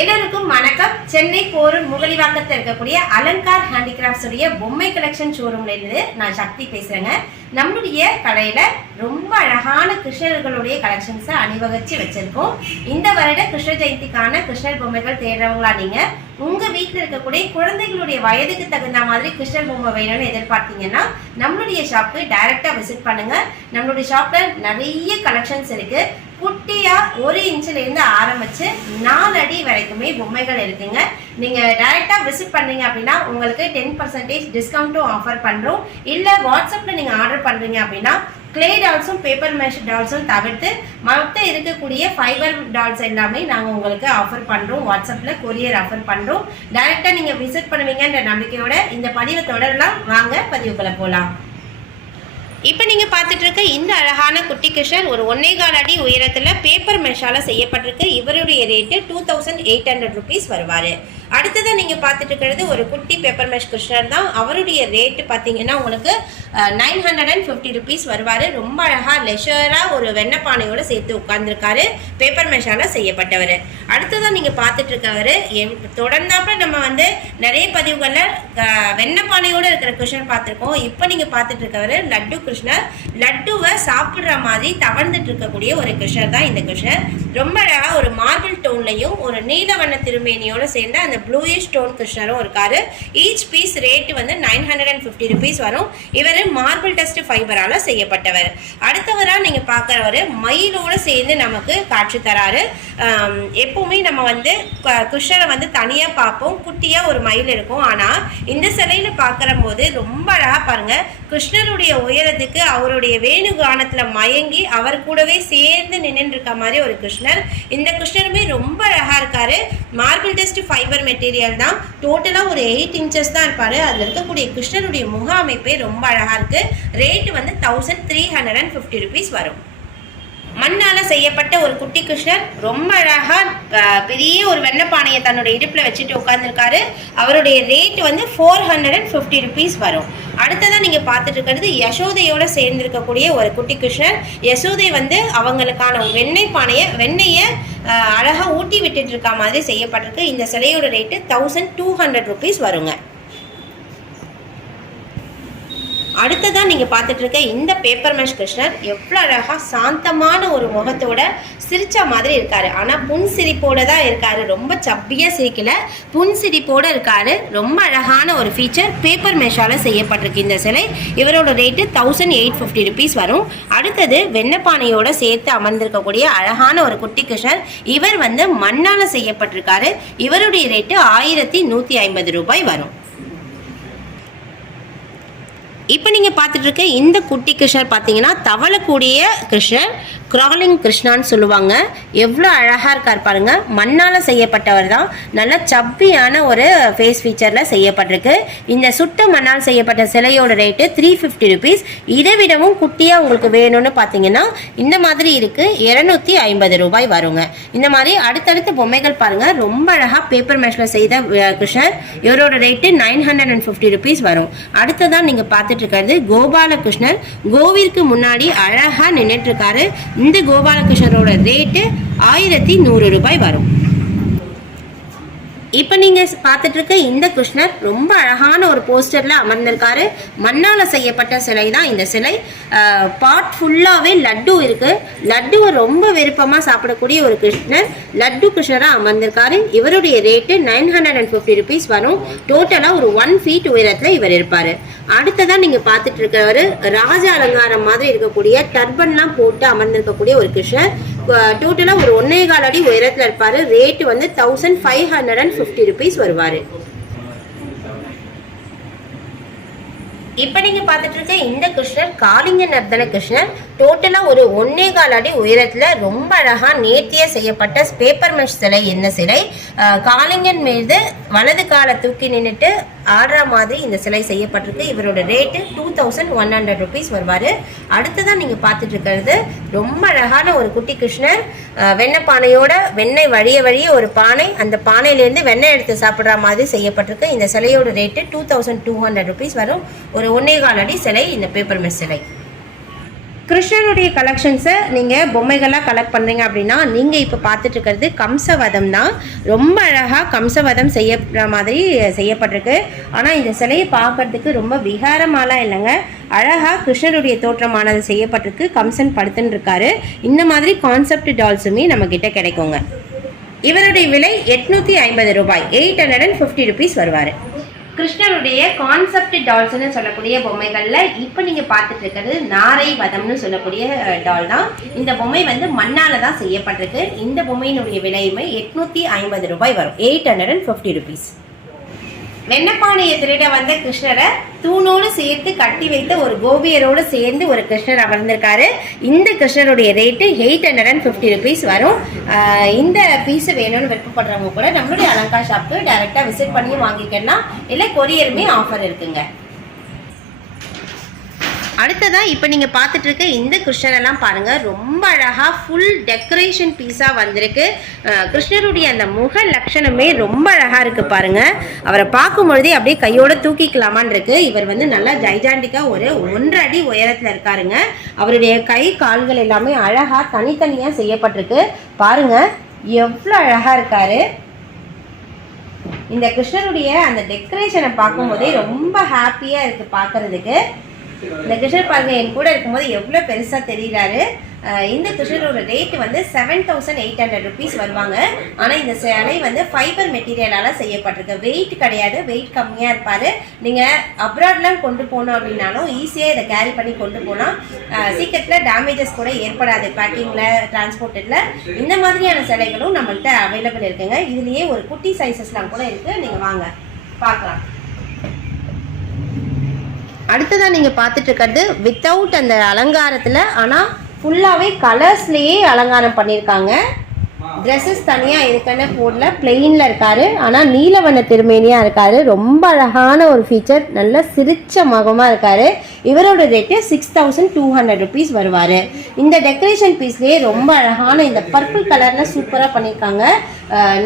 எல்லாருக்கும் வணக்கம். சென்னை போரூர் முகலிவாக்கத்தில் இருக்கக்கூடிய அலங்கார் ஹேண்டிகிராஃப்ட்ஸ் உடைய பொம்மை கலெக்ஷன் ஷோரூம்ல இருந்து நான் சக்தி பேசுறேங்க. நம்மளுடைய கடையில ரொம்ப அழகான கிருஷ்ணர்களுடைய கலெக்ஷன்ஸை அணிவகுச்சு வச்சிருக்கோம். இந்த வருட கிருஷ்ண ஜெயந்திக்கான கிருஷ்ணர் பொம்மைகள் தேடுறவங்களா நீங்க உங்க வீட்டில் இருக்கக்கூடிய குழந்தைகளுடைய வயதுக்கு தகுந்த மாதிரி கிருஷ்ணர் பொம்மை வேணும்னு எதிர்பார்த்தீங்கன்னா நம்மளுடைய ஷாப்புக்கு டைரக்டா விசிட் பண்ணுங்க. நம்மளுடைய ஷாப்ல நிறைய கலெக்ஷன்ஸ் இருக்கு. குட்டியா 1 இன்ச்ல இருந்து ஆரம்பிச்சு 4 அடி வரைக்குமே பொம்மைகள் இருக்குங்க. நீங்க டைரக்டா விசிட் பண்ணீங்க அப்படின்னா உங்களுக்கு 10% டிஸ்கவுண்ட்டும் ஆஃபர் பண்றோம். இல்ல வாட்ஸ்அப்ல நீங்க ஆர்டர் பண்றீங்க அப்படின்னா கிளே டால்ஸும் பேப்பர் மேஷ் டால்ஸும் தவிர்த்து மற்ற இருக்கக்கூடிய ஃபைபர் டால்ஸ் எல்லாமே நாங்கள் உங்களுக்கு ஆஃபர் பண்ணுறோம். வாட்ஸ்அப்பில் கொரியர் ஆஃபர் பண்ணுறோம். டைரெக்டாக நீங்கள் விசிட் பண்ணுவீங்கன்ற நம்பிக்கையோட இந்த பதிவை தொடரலாம். வாங்க பதிவுக்குள்ள போகலாம். இப்போ நீங்கள் பார்த்துட்டு இருக்க இந்த அழகான குட்டி கிருஷ்ணர் ஒரு 1.25 அடி உயரத்தில் பேப்பர் மெஷால செய்யப்பட்டிருக்கு. இவருடைய ரேட்டு 2800 rupees வருவார். அடுத்ததான் நீங்கள் பார்த்துட்டு இருக்கிறது ஒரு குட்டி பேப்பர் மெஷ் கிருஷ்ணர் தான். அவருடைய ரேட்டு பார்த்தீங்கன்னா உங்களுக்கு 950 rupees வருவார். ரொம்ப அழகாக லெஷராக ஒரு வெண்ணப்பானையோடு சேர்த்து உட்கார்ந்துருக்காரு. பேப்பர் மெஷால செய்யப்பட்டவர். அடுத்ததான் நீங்கள் பார்த்துட்டு இருக்கவர் தொடர்ந்தாப்புல நம்ம நிறைய பதிவுகளில் வெண்ணப்பானையோடு இருக்கிற கிருஷ்ணர் பார்த்துருக்கோம். இப்போ நீங்கள் பார்த்துட்டு இருக்கவர் லட்டு கிருஷ்ணர். லட்டுவை சாப்பிட்ற மாதிரி தவழ்ந்துட்டு இருக்கக்கூடிய ஒரு கிருஷ்ணர் தான் இந்த கிருஷ்ணர். ரொம்ப அழகாக ஒரு மார்பிள் டோன்லையும் ஒரு நீல வண்ண திருமேனியோடு சேர்ந்த அந்த ப்ளூயிஷ் டோன் கிருஷ்ணரும் இருக்காரு. ஈச் பீஸ் ரேட்டு 950 rupees வரும். இவர் மார்பிள் டஸ்ட் ஃபைபரால செய்யப்பட்டவர். அடுத்தவராக நீங்க பார்க்குறவர் மயிலோடு சேர்ந்து நமக்கு காட்சி தராரு. எப்பவுமே நம்ம கிருஷ்ணரை தனியா பார்ப்போம். குட்டியா ஒரு மயில் இருக்கும். ஆனா இந்த சிலையில பார்க்கிற போது ரொம்ப அழகா பாருங்க. கிருஷ்ணருடைய உயரத்துக்கு அவருடைய வேணுகானத்துல மயங்கி அவர் கூடவே சேர்ந்து நின்று இருக்க மாதிரி ஒரு கிருஷ்ணர். இந்த கிருஷ்ணருமே ரொம்ப அழகா இருக்காரு. மார்பிள் டெஸ்ட் ஃபைபர் மெட்டீரியல் தான். டோட்டலா ஒரு 8 inches தான் இருப்பாரு. அதுல இருக்கக்கூடிய கிருஷ்ணருடைய முக அமைப்பே ரொம்ப அழகா இருக்கு. ரேட் 1350 rupees வரும். மண்ணால செய்யப்பட்ட ஒரு குட்டி கிருஷ்ணர் ரொம்ப அழகா பெரிய ஒரு வெண்ணப்பானையை தன்னுடைய இடுப்புல வச்சுட்டு உட்கார்ந்துருக்காரு. அவருடைய ரேட் 450 rupees வரும். அடுத்ததான் நீங்க பார்த்துட்டு இருக்கிறது யசோதையோட சேர்ந்து இருக்கக்கூடிய ஒரு குட்டி கிருஷ்ணர். யசோதை அவங்களுக்கான வெண்ணெயை அழகா ஊட்டி விட்டுட்டு இருக்க மாதிரி செய்யப்பட்டிருக்கு. இந்த சிலையோட ரேட்டு 1200 rupees வருங்க. அடுத்ததான் நீங்கள் பார்த்துட்டு இருக்க இந்த பேப்பர் மேஷ் கிருஷ்ணர் எவ்வளோ அழகாக சாந்தமான ஒரு முகத்தோட சிரிச்ச மாதிரி இருக்காரு. ஆனால் புன்சிரிப்போட தான் இருக்காரு. ரொம்ப சப்பியாக சிரிக்கல, புன்சிரிப்போட இருக்காரு. ரொம்ப அழகான ஒரு ஃபீச்சர். பேப்பர் மேஷால செய்யப்பட்டிருக்கு இந்த சிலை. இவரோட ரேட்டு 1850 rupees வரும். அடுத்தது வெண்ணப்பானையோட சேர்த்து அமர்ந்திருக்கக்கூடிய அழகான ஒரு குட்டி கிருஷ்ணர். இவர் மண்ணால செய்யப்பட்டிருக்காரு. இவருடைய ரேட்டு 1150 ரூபாய் வரும். இப்போ நீங்கள் பார்த்துட்டு இருக்க இந்த குட்டி கிருஷ்ணர் பார்த்தீங்கன்னா தவளக்கூடிய கிருஷ்ணர், கிராலிங் கிருஷ்ணான்னு சொல்லுவாங்க. எவ்வளோ அழகாக இருக்கார் பாருங்க. மண்ணால் செய்யப்பட்டவர் தான். நல்ல சப்பியான ஒரு ஃபேஸ் ஃபீச்சரில் செய்யப்பட்டிருக்கு. இந்த சுட்ட மண்ணால் செய்யப்பட்ட சிலையோட ரேட்டு 350 rupees. இதை விடவும் குட்டியாக உங்களுக்கு வேணும்னு பார்த்தீங்கன்னா இந்த மாதிரி இருக்கு. 250 ரூபாய் வருங்க. இந்த மாதிரி அடுத்தடுத்த பொம்மைகள் பாருங்க. ரொம்ப அழகாக பேப்பர் மேஷில் செய்த கிருஷ்ணர். இவரோட ரேட்டு 950 rupees வரும். அடுத்ததான் நீங்கள் பார்த்துட்டு இருக்கிறது கோபாலகிருஷ்ணர். கோவிற்கு முன்னாடி அழகா நின்றுட்டு இருக்காரு. இந்த கோபாலகிருஷ்ணரோட ரேட்டு 1100 ரூபாய் வரும். இப்போ நீங்கள் பார்த்துட்டு இருக்க இந்த கிருஷ்ணர் ரொம்ப அழகான ஒரு போஸ்டரில் அமர்ந்திருக்காரு. மண்ணால் செய்யப்பட்ட சிலை தான் இந்த சிலை. பாட் ஃபுல்லாகவே லட்டு இருக்குது. லட்டுவை ரொம்ப விருப்பமாக சாப்பிடக்கூடிய ஒரு கிருஷ்ணர். லட்டு கிருஷ்ணராக அமர்ந்திருக்காரு. இவருடைய ரேட்டு 950 rupees வரும். டோட்டலாக ஒரு 1 feet உயரத்தில் இவர் இருப்பார். அடுத்ததான் நீங்கள் பார்த்துட்டு இருக்கிறவர் ராஜ அலங்காரம் மாதிரி இருக்கக்கூடிய டர்பன்லாம் போட்டு அமர்ந்திருக்கக்கூடிய ஒரு கிருஷ்ணர். டோட்டலாக ஒரு 1.25 அடி உயரத்தில் இருப்பார். ரேட்டு 1550 rupees வருவார். இப்போ நீங்கள் பார்த்துட்டு இருக்க இந்த கிருஷ்ணர் காளிங்க நர்தன கிருஷ்ணர். டோட்டலாக ஒரு 1.25 அடி உயரத்தில் ரொம்ப அழகாக நேர்த்தியாக செய்யப்பட்ட பேப்பர் மெஷ் சிலை. இந்த சிலை காளிங்கன் மீது வலது காலை தூக்கி நின்றுட்டு ஆடுற மாதிரி இந்த சிலை செய்யப்பட்டிருக்கு. இவரோட ரேட்டு 2100 rupees வருவார். அடுத்ததான் நீங்கள் பார்த்துட்டு இருக்கிறது ரொம்ப அழகான ஒரு குட்டி கிருஷ்ணர். வெண்ணெய் வெண்ணெய் வழிய ஒரு பானை. அந்த பானையிலேருந்து வெண்ணெய் எடுத்து சாப்பிட்ற மாதிரி செய்யப்பட்டிருக்கு. இந்த சிலையோட ரேட்டு 2200 rupees வரும். ஒரு 1.25 அடி சிலை இந்த பேப்பர் மெஷ் சிலை. கிருஷ்ணனுடைய கலெக்ஷன்ஸை நீங்கள் பொம்மைகளாக கலெக்ட் பண்ணுறீங்க அப்படின்னா நீங்கள் இப்போ பார்த்துட்டு இருக்கிறது கம்சவதம் தான். ரொம்ப அழகாக கம்சவதம் செய்யற மாதிரி செய்யப்பட்டிருக்கு. ஆனால் இந்த சிலையை பார்க்கறதுக்கு ரொம்ப விகாரமாலாம் இல்லைங்க, அழகாக கிருஷ்ணருடைய தோற்றமானது செய்யப்பட்டிருக்கு. கம்சன் படுத்துன்னு இருக்காரு. இந்த மாதிரி கான்செப்ட் டால்ஸுமே நம்மக்கிட்ட கிடைக்குங்க. இவருடைய விலை 850 ரூபாய், 850 ருபீஸ் வருவார். கிருஷ்ணனுடைய கான்செப்ட் டால்ஸ்னு சொல்லக்கூடிய பொம்மைகளில் இப்போ நீங்கள் பார்த்துட்டு இருக்கிறது நாரை வதம்னு சொல்லக்கூடிய டால் தான். இந்த பொம்மை வந்து மண்ணால் தான் செய்யப்பட்டிருக்கு. இந்த பொம்மையினுடைய விலையுமே 850 ரூபாய் வரும், 850 ருபீஸ். வெண்ணப்பானையை திருட வந்த கிருஷ்ணரை தூணோடு சேர்த்து கட்டி வைத்த ஒரு கோபியரோடு சேர்ந்து ஒரு கிருஷ்ணர் அமர்ந்திருக்காரு. இந்த கிருஷ்ணருடைய ரேட்டு 850 ருபீஸ் வரும். இந்த பீஸு வேணும்னு விருப்பப்படுறவங்க கூட நம்மளுடைய அலங்கார் ஷாப்புக்கு டைரெக்டாக விசிட் பண்ணி வாங்கிக்கலாம், இல்லை கொரியருமே ஆஃபர் இருக்குங்க. அடுத்ததான் இப்போ நீங்கள் பார்த்துட்டு இருக்க இந்த கிருஷ்ணரெல்லாம் பாருங்கள், ரொம்ப அழகாக ஃபுல் டெக்கரேஷன் பீஸாக வந்திருக்கு. கிருஷ்ணருடைய அந்த முக லட்சணமே ரொம்ப அழகாக இருக்குது பாருங்கள். அவரை பார்க்கும் பொழுதே அப்படியே கையோட தூக்கிக்கலாமான் இருக்கு. இவர் வந்து நல்லா ஜைஜாண்டிக்காக ஒரு 1.5 அடி உயரத்தில் இருக்காருங்க. அவருடைய கை கால்கள் எல்லாமே அழகாக தனித்தனியாக செய்யப்பட்டிருக்கு. பாருங்கள் எவ்வளோ அழகாக இருக்காரு. இந்த கிருஷ்ணருடைய அந்த டெக்கரேஷனை பார்க்கும்போதே ரொம்ப ஹாப்பியாக இருக்குது பார்க்குறதுக்கு. இந்த கிருஷ்ணர் பாருங்க என் கூட இருக்கும்போது எவ்வளோ பெருசாக தெரிகிறாரு. இந்த கிருஷ்ணரோட ரேட்டு வந்து 7800 ருபீஸ் வருவாங்க. ஆனால் இந்த சேலை வந்து ஃபைபர் மெட்டீரியலால் செய்யப்பட்டிருக்கு. வெயிட் கிடையாது, வெயிட் கம்மியாக இருப்பார். நீங்கள் அப்ராட்லாம் கொண்டு போனோம் அப்படின்னாலும் ஈஸியாக இதை கேரி பண்ணி கொண்டு போகலாம். சீக்கிரத்தில் டேமேஜஸ் கூட ஏற்படாது பேக்கிங்கில், டிரான்ஸ்போர்ட்டில். இந்த மாதிரியான சிலைகளும் நம்மள்கிட்ட அவைலபிள் இருக்குங்க. இதுலேயே ஒரு குட்டி சைஸஸ்லாம் கூட இருக்குது, நீங்கள் வாங்க பார்க்கலாம். அடுத்ததான் நீங்கள் பார்த்துட்டு இருக்கிறது வித்தவுட் அந்த அலங்காரத்தில், ஆனால் ஃபுல்லாகவே கலர்ஸ்லேயே அலங்காரம் பண்ணியிருக்காங்க. ட்ரெஸ்ஸஸ் தனியாக இதுக்குன்னு போடல, பிளெயினில் இருக்கார். ஆனால் நீலவண்ண திருமேனியாக இருக்கார். ரொம்ப அழகான ஒரு ஃபீச்சர், நல்ல சிரிச்ச முகமாக இருக்கார். இவரோட ரேட்டு 6200 ருபீஸ் வருவார். இந்த டெக்கரேஷன் பீஸ்லேயே ரொம்ப அழகான இந்த பர்பிள் கலரில் சூப்பராக பண்ணியிருக்காங்க.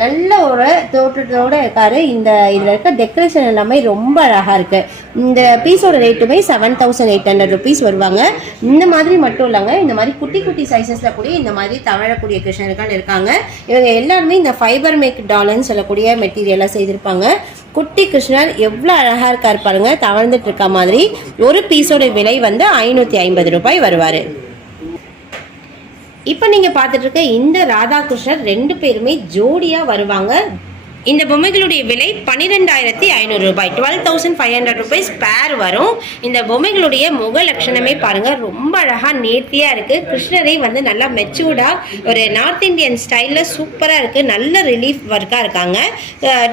நல்ல ஒரு தோற்றத்தோடு இருக்கார். இந்த இதில் இருக்க டெக்கரேஷன் எல்லாமே ரொம்ப அழகாக இருக்குது. இந்த பீஸோட ரேட்டுமே 7800 ருபீஸ் வருவாங்க. இந்த மாதிரி மட்டும் இல்லைங்க, இந்த மாதிரி குட்டி குட்டி சைஸஸில் கூட இந்த மாதிரி தவழக்கூடிய கிருஷ்ணர்கள் இருக்காங்க. இவங்க எல்லாருமே இந்த ஃபைபர் மேக் டால்னு சொல்லக்கூடிய மெட்டீரியலாக செய்திருப்பாங்க. குட்டி கிருஷ்ணர் எவ்வளோ அழகாக இருக்கார் பாருங்க, தவழ்ந்துட்டு இருக்க மாதிரி. ஒரு பீஸோட விலை வந்து 550 ரூபாய் வருவார். இப்போ நீங்கள் பார்த்துட்டு இருக்க இந்த ராதாகிருஷ்ணர் 2 பேருமே ஜோடியாக வருவாங்க. இந்த பொம்மைகளுடைய விலை 12500 ரூபாய், 12500 ருபீஸ் பேர் வரும். இந்த பொம்மைகளுடைய முக லட்சணமே பாருங்கள், ரொம்ப அழகாக நேர்த்தியாக இருக்குது. கிருஷ்ணரை வந்து நல்லா மெச்சூர்டாக ஒரு நார்த் இந்தியன் ஸ்டைலில் சூப்பராக இருக்குது. நல்ல ரிலீஃப் ஒர்க்காக இருக்காங்க.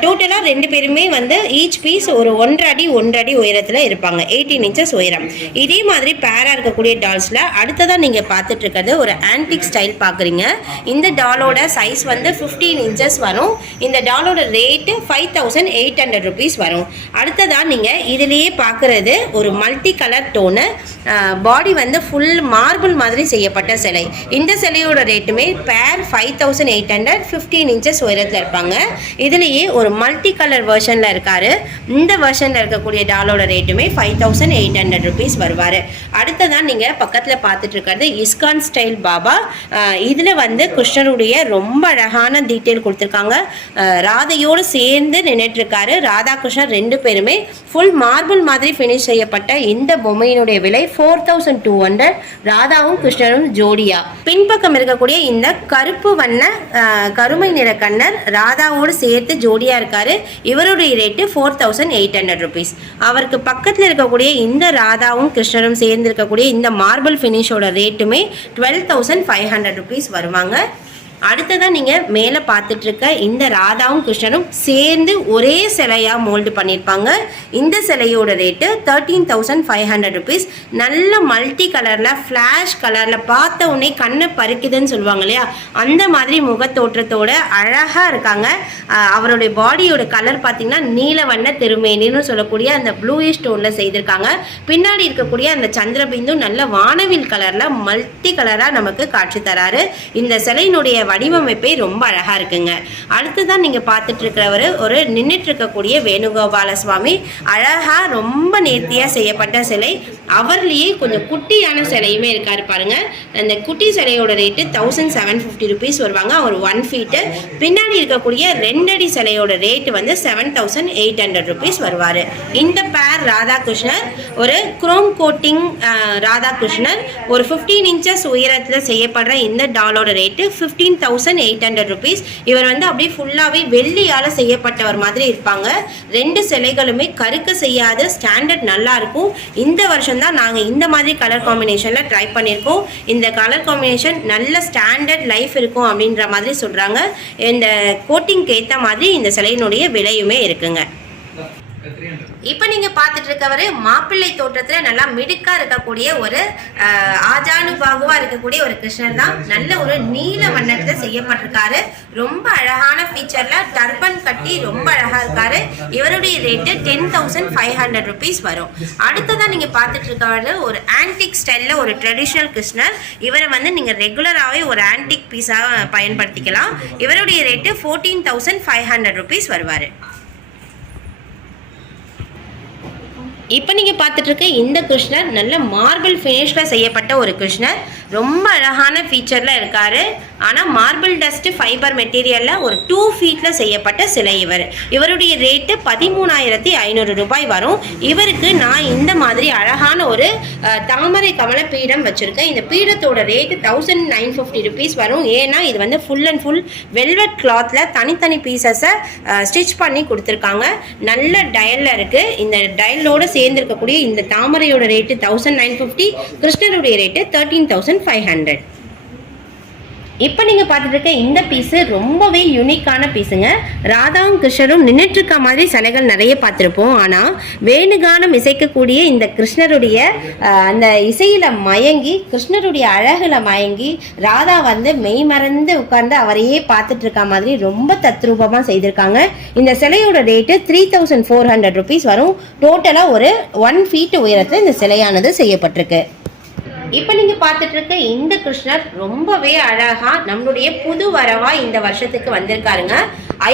டோட்டலாக 2 பேருமே வந்து ஈச் பீஸ் ஒரு 1.5 அடி உயரத்தில் இருப்பாங்க, 18 இன்ச்சஸ் உயரம். இதே மாதிரி பேராக இருக்கக்கூடிய டால்ஸில் அடுத்ததாக நீங்கள் பார்த்துட்டு இருக்கிறது ஒரு ஆன்டிக் ஸ்டைல் பார்க்குறீங்க. இந்த டாலோட சைஸ் வந்து 15 இன்ச்சஸ் வரும். இந்த டாலோட ரேட்டு 5800 ருபீஸ் வரும். அடுத்ததான் நீங்கள் இதிலேயே பார்க்குறது ஒரு மல்டி கலர் டோனு. பாடி வந்து ஃபுல் மார்பிள் மாதிரி செய்யப்பட்ட சிலை. இந்த சிலையோட ரேட்டுமே பேர் 5800, 15 இன்ச்சஸ் உயரத்தில் இருப்பாங்க. இதுலேயே ஒரு மல்டி கலர் வெர்ஷனில் இருக்கார். இந்த வெர்ஷனில் இருக்கக்கூடிய டாலோட ரேட்டுமே 5800 ருபீஸ் வருவார். அடுத்ததான் நீங்கள் பக்கத்தில் பார்த்துட்டு இருக்கிறது இஸ்கான் ஸ்டைல் பாபா. இதில் வந்து கிருஷ்ணருடைய ரொம்ப அழகான டீட்டெயில் கொடுத்துருக்காங்க. ராதையோடு சேர்ந்து நின்றுட்டுருக்காரு. ராதாகிருஷ்ணர் 2 பேருமே ஃபுல் மார்பிள் மாதிரி ஃபினிஷ் செய்யப்பட்ட இந்த பொம்மையினுடைய விலை 4200. ராதாவும் கிருஷ்ணரும் ஜோடியா. பின்பக்கம் இருக்கக்கூடிய இந்த கருப்பு வண்ண கருமை நிற கண்ணர் ராதாவோடு சேர்த்து ஜோடியா இருக்காரு. இவருடைய ரேட்டு 4800 ருபீஸ். அவருக்கு பக்கத்தில் இருக்கக்கூடிய இந்த ராதாவும் கிருஷ்ணரும் சேர்ந்து இருக்கக்கூடிய இந்த மார்பிள் ஃபினிஷோட ரேட்டுமே 12500 ருபீஸ் வருவாங்க. அடுத்ததான் நீங்கள் மேலே பார்த்துட்டு இருக்க இந்த ராதாவும் கிருஷ்ணரும் சேர்ந்து ஒரே சிலையாக மோல்டு பண்ணியிருப்பாங்க. இந்த சிலையோட ரேட்டு 13500 ருபீஸ். நல்ல மல்டி கலரில் ஃப்ளாஷ் கலரில் பார்த்த உடனே கண்ணை பறிக்குதுன்னு சொல்லுவாங்க இல்லையா, அந்த மாதிரி முகத்தோற்றத்தோட அழகாக இருக்காங்க. அவருடைய பாடியோட கலர் பார்த்தீங்கன்னா நீலவண்ண திருமேனின்னு சொல்லக்கூடிய அந்த ப்ளூயிஷ் டோனில் செய்திருக்காங்க. பின்னாடி இருக்கக்கூடிய அந்த சந்திரபிந்து நல்ல வானவில் கலரில் மல்டி கலராக நமக்கு காட்சி தராரு. இந்த சிலையினுடைய வடிவமைப்பே ரொம்ப அழகா இருக்குங்க. அடுத்துதான் நீங்க பார்த்துட்டு இருக்கிறவர் ஒரு நின்றுட்டு இருக்கக்கூடிய வேணுகோபால சுவாமி. அழகா ரொம்ப நேர்த்தியா செய்யப்பட்ட சிலை. அவர்லேயே கொஞ்சம் குட்டியான சிலையுமே இருக்காரு பாருங்க. அந்த குட்டி சிலையோட ரேட்டு 1750 rupees வருவாங்க. அவர் 1 feet. பின்னாடி இருக்கக்கூடிய 2 அடி சிலையோட ரேட்டு வந்து 7800 rupees வருவார். இந்த பேர் ராதாகிருஷ்ணர் ஒரு குரோம் கோட்டிங் ராதாகிருஷ்ணர் ஒரு 15 inches உயரத்தில் செய்யப்படுற இந்த டாலோட ரேட்டு 15,800 rupees. இவர் வந்து அப்படியே ஃபுல்லாகவே வெள்ளியால் செய்யப்பட்டவர் மாதிரி இருப்பாங்க. 2 சிலைகளுமே கருக்க செய்யாத ஸ்டாண்டர்ட் நல்லா இருக்கும். இந்த வருஷம் தான் நாங்கள் இந்த மாதிரி கலர் காம்பினேஷனில் ட்ரை பண்ணியிருக்கோம். இந்த கலர் காம்பினேஷன் நல்ல ஸ்டாண்டர்ட் லைஃப் இருக்கும் அப்படின்ற மாதிரி சொல்கிறாங்க. இந்த கோட்டிங்க்கு ஏற்ற மாதிரி இந்த சிலையினுடைய விலையுமே இருக்குங்க. இப்போ நீங்கள் பார்த்துட்டு இருக்கவர் மாப்பிள்ளை தோற்றத்தில் நல்லா மிடுக்காக இருக்கக்கூடிய ஒரு ஆஜானுபாகுவாக இருக்கக்கூடிய ஒரு கிருஷ்ணர் தான். நல்ல ஒரு நீல வண்ணத்தில் செய்யப்பட்டிருக்காரு. ரொம்ப அழகான ஃபீச்சரில் டர்பன் கட்டி ரொம்ப அழகாக இருக்காரு. இவருடைய ரேட்டு 10,500 rupees வரும். அடுத்ததான் நீங்கள் பார்த்துட்டு இருக்கவர் ஒரு ஆன்டிக் ஸ்டைலில் ஒரு ட்ரெடிஷ்னல் கிருஷ்ணர். இவரை வந்து நீங்கள் ரெகுலராகவே ஒரு ஆன்டிக் பீஸாக பயன்படுத்திக்கலாம். இவருடைய ரேட்டு 14,500 rupees வருவார். இப்போ நீங்கள் பார்த்துட்டு இருக்க இந்த கிருஷ்ணர் நல்ல மார்பிள் ஃபினிஷில் செய்யப்பட்ட ஒரு கிருஷ்ணர். ரொம்ப அழகான ஃபீச்சரில் இருக்கார். ஆனால் மார்பிள் டஸ்ட் ஃபைபர் மெட்டீரியலில் ஒரு 2 feet செய்யப்பட்ட சிலை இவருடைய ரேட்டு 13,500 ரூபாய் வரும். இவருக்கு நான் இந்த மாதிரி அழகான ஒரு தாமரை கமல பீடம் வச்சுருக்கேன். இந்த பீடத்தோட ரேட்டு 1950 rupees வரும். ஏன்னா இது வந்து ஃபுல் அண்ட் ஃபுல் வெல்வெட் கிளாத்தில் தனித்தனி பீசஸை ஸ்டிச் பண்ணி கொடுத்துருக்காங்க. நல்ல டயலில் இருக்குது. இந்த டயலோடு சேர்ந்திருக்கக்கூடிய இந்த தாமரையோட ரேட்டு 1950, கிருஷ்ணருடைய ரேட்டு 13,500. இப்போ நீங்கள் பார்த்துட்டு இருக்க இந்த பீஸு ரொம்பவே யூனிக்கான பீஸுங்க. ராதாவும் கிருஷ்ணரும் நின்றுட்டு இருக்க மாதிரி சிலைகள் நிறைய பார்த்துருப்போம். ஆனால் வேணுகானம் இசைக்கக்கூடிய இந்த கிருஷ்ணருடைய அந்த இசையில் மயங்கி கிருஷ்ணருடைய அழகில் மயங்கி ராதா வந்து மெய் மறந்து உட்கார்ந்து அவரையே பார்த்துட்டு இருக்க மாதிரி ரொம்ப தத்ரூபமாக செய்திருக்காங்க. இந்த சிலையோட ரேட்டு 3,400 rupees வரும். டோட்டலாக ஒரு 1 feet உயரத்தில் இந்த சிலையானது செய்யப்பட்டிருக்கு. இப்போ நீங்கள் பார்த்துட்டு இருக்க இந்த கிருஷ்ணர் ரொம்பவே அழகாக நம்மளுடைய புது வரவாக இந்த வருஷத்துக்கு வந்திருக்காருங்க.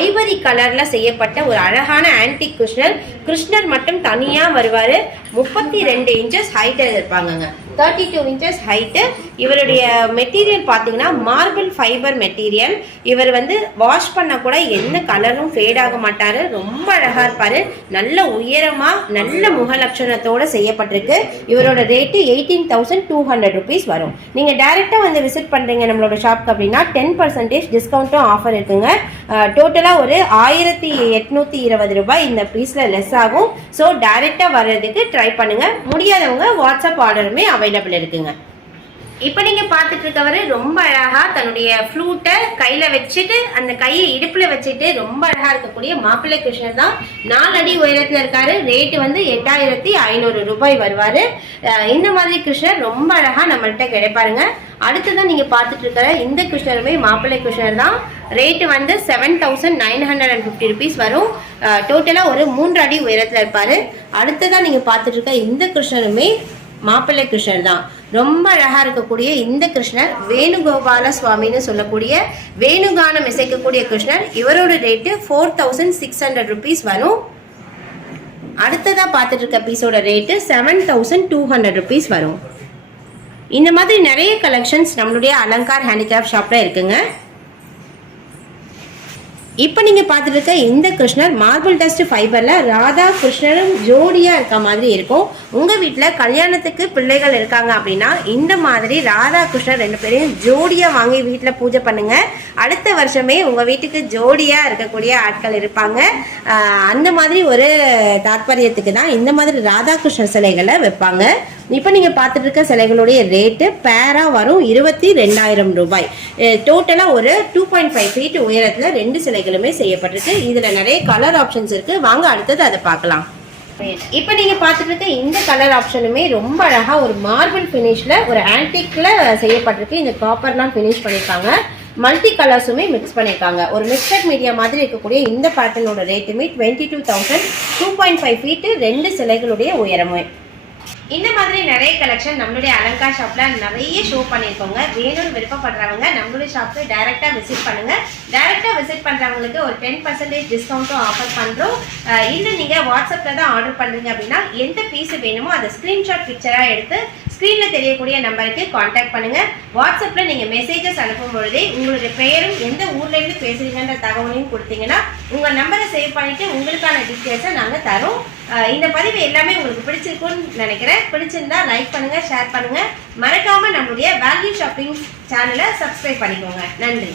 ஐவரி கலரில் செய்யப்பட்ட ஒரு அழகான ஆன்டிக் கிருஷ்ணர். கிருஷ்ணர் மட்டும் தனியாக வருவார். 32 inches ஹைட்டு இருப்பாங்கங்க. 32 inches height. இவருடைய மெட்டீரியல் பார்த்தீங்கன்னா மார்பிள் ஃபைபர் மெட்டீரியல். இவர் வந்து வாஷ் பண்ண கூட எந்த கலரும் ஃபேட் ஆக மாட்டார். ரொம்ப அழகாக இருப்பார். நல்ல உயரமாக நல்ல முகலட்சணத்தோடு செய்யப்பட்டிருக்கு. இவரோட ரேட்டு 18,200 rupees வரும். நீங்கள் டைரெக்டாக வந்து விசிட் பண்ணுறீங்க நம்மளோட ஷாப்க்கு அப்படின்னா 10% டிஸ்கவுண்ட்டும் ஆஃபர் இருக்குங்க. டோட்டலாக ஒரு 1,820 ரூபாய் இந்த பீஸில் லெஸ் ஆகும். ஸோ டைரெக்டாக வர்றதுக்கு ட்ரை பண்ணுங்கள். முடியாதவங்க வாட்ஸ்அப் ஆர்டருமே அவைலபிள் இருக்குங்க. இப்போ நீங்கள் பார்த்துட்டு இருக்கவர் ரொம்ப அழகாக தன்னுடைய ஃப்ளூட்டை கையில் வச்சுட்டு அந்த கையை இடுப்பில் வச்சுட்டு ரொம்ப அழகாக இருக்கக்கூடிய மாப்பிள்ளை கிருஷ்ணர் தான். 4 அடி உயரத்தில் இருக்காரு. ரேட்டு வந்து 8,500 ரூபாய் வருவார். இந்த மாதிரி கிருஷ்ணர் ரொம்ப அழகாக நம்மள்கிட்ட கிடைப்பாருங்க. அடுத்ததான் நீங்கள் பார்த்துட்டு இருக்கிற இந்த கிருஷ்ணருமே மாப்பிள்ளை கிருஷ்ணர் தான். ரேட்டு வந்து 7,950 rupees வரும். டோட்டலாக ஒரு 3 அடி உயரத்தில் இருப்பார். அடுத்ததான் நீங்கள் பார்த்துட்டு இருக்க இந்த கிருஷ்ணருமே மாப்பிள்ளை கிருஷ்ணர் தான். ரொம்ப அழகாக இருக்கக்கூடிய இந்த கிருஷ்ணர் வேணுகோபால சுவாமின்னு சொல்லக்கூடிய வேணுகானம் இசைக்கக்கூடிய கிருஷ்ணர். இவரோட ரேட்டு 4,600 rupees வரும். அடுத்ததாக பார்த்துட்டு இருக்க பீஸோட ரேட்டு 7,200 rupees வரும். இந்த மாதிரி நிறைய கலெக்ஷன்ஸ் நம்மளுடைய அலங்கார் ஹேண்டிகிராஃப்ட் ஷாப்பில் இருக்குங்க. இப்போ நீங்கள் பார்த்துட்டு இருக்க இந்த கிருஷ்ணர் மார்பிள் டஸ்ட் ஃபைபரில் ராதா கிருஷ்ணரும் ஜோடியாக இருக்க மாதிரி இருக்கும். உங்கள் வீட்டில் கல்யாணத்துக்கு பிள்ளைகள் இருக்காங்க அப்படின்னா இந்த மாதிரி ராதா கிருஷ்ணர் 2 பேரையும் ஜோடியாக வாங்கி வீட்டில் பூஜை பண்ணுங்கள். அடுத்த வருஷமே உங்கள் வீட்டுக்கு ஜோடியாக இருக்கக்கூடிய ஆட்கள் இருப்பாங்க. அந்த மாதிரி ஒரு தாற்பயத்துக்கு தான் இந்த மாதிரி ராதா கிருஷ்ணர் சிலைகளை வைப்பாங்க. இப்போ நீங்கள் பார்த்துட்டு இருக்க சிலைகளுடைய ரேட்டு பேராக வரும் 22,000 ரூபாய். டோட்டலாக ஒரு 2.5 feet உயரத்தில் 2 சிலைகளுமே செய்யப்பட்டிருக்கு. இதில் நிறைய கலர் ஆப்ஷன்ஸ் இருக்குது. வாங்க அடுத்தது அதை பார்க்கலாம். இப்போ நீங்கள் பார்த்துட்டு இருக்க இந்த கலர் ஆப்ஷனுமே ரொம்ப அழகாக ஒரு மார்பிள் ஃபினிஷில் ஒரு ஆன்டிக்கில் செய்யப்பட்டிருக்கு. இந்த காப்பர்லாம் ஃபினிஷ் பண்ணியிருக்காங்க. மல்டி கலர்ஸுமே மிக்ஸ் பண்ணியிருக்காங்க. ஒரு மிக்சட் மீடியா மாதிரி இருக்கக்கூடிய இந்த பேட்டர்னோட ரேட்டுமே 22,000. 2.5 feet 2 சிலைகளுடைய உயரமே. இந்த மாதிரி நிறைய கலெக்ஷன் நம்மளுடைய அலங்கார் ஷாப்ல நிறைய ஷோ பண்ணியிருக்கோங்க. வேணும்னு விருப்பப்படுறவங்க நம்மளுடைய ஷாப்க்கு டைரக்டா விசிட் பண்ணுங்க. டைரக்டா விசிட் பண்றவங்களுக்கு ஒரு 10% டிஸ்கவுண்ட்டும் ஆஃபர் பண்றோம். இல்லை நீங்க வாட்ஸ்அப்ல தான் ஆர்டர் பண்றீங்க அப்படின்னா எந்த பீஸ் வேணுமோ அதை ஸ்கிரீன்ஷாட் பிக்சரா எடுத்து ஸ்க்ரீன்ல தெரியக்கூடிய நம்பருக்கு காண்டாக்ட் பண்ணுங்க. வாட்ஸ்அப்ல நீங்க மெசேஜஸ் அனுப்பும் பொழுதே உங்களுடைய பெயரும் எந்த ஊர்ல இருந்து பேசுறீங்கன்ற தகவலையும் கொடுத்தீங்கன்னா உங்க நம்பரை சேவ் பண்ணிட்டு உங்களுக்கான டீட்டெயில்ஸை நாங்க தரோம். இந்த பதிவு எல்லாமே உங்களுக்கு பிடிச்சிருக்கும்னு நினைக்கிறேன். பிடிச்சிருந்தா லைக் பண்ணுங்க, ஷேர் பண்ணுங்க. மறக்காம நம்மளுடைய வேல்யூ ஷாப்பிங் சேனலை சப்ஸ்கிரைப் பண்ணிக்கோங்க. நன்றி.